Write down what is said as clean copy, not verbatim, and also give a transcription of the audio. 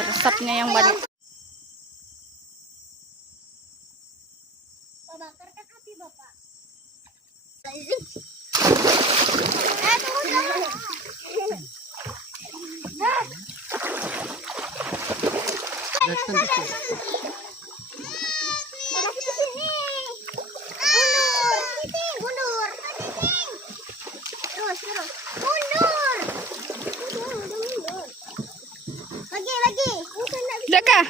Resapnya yang banyak. Bakarkan api, Bapak. Mundur. Terus. Mundur. Lagi. Udah kah?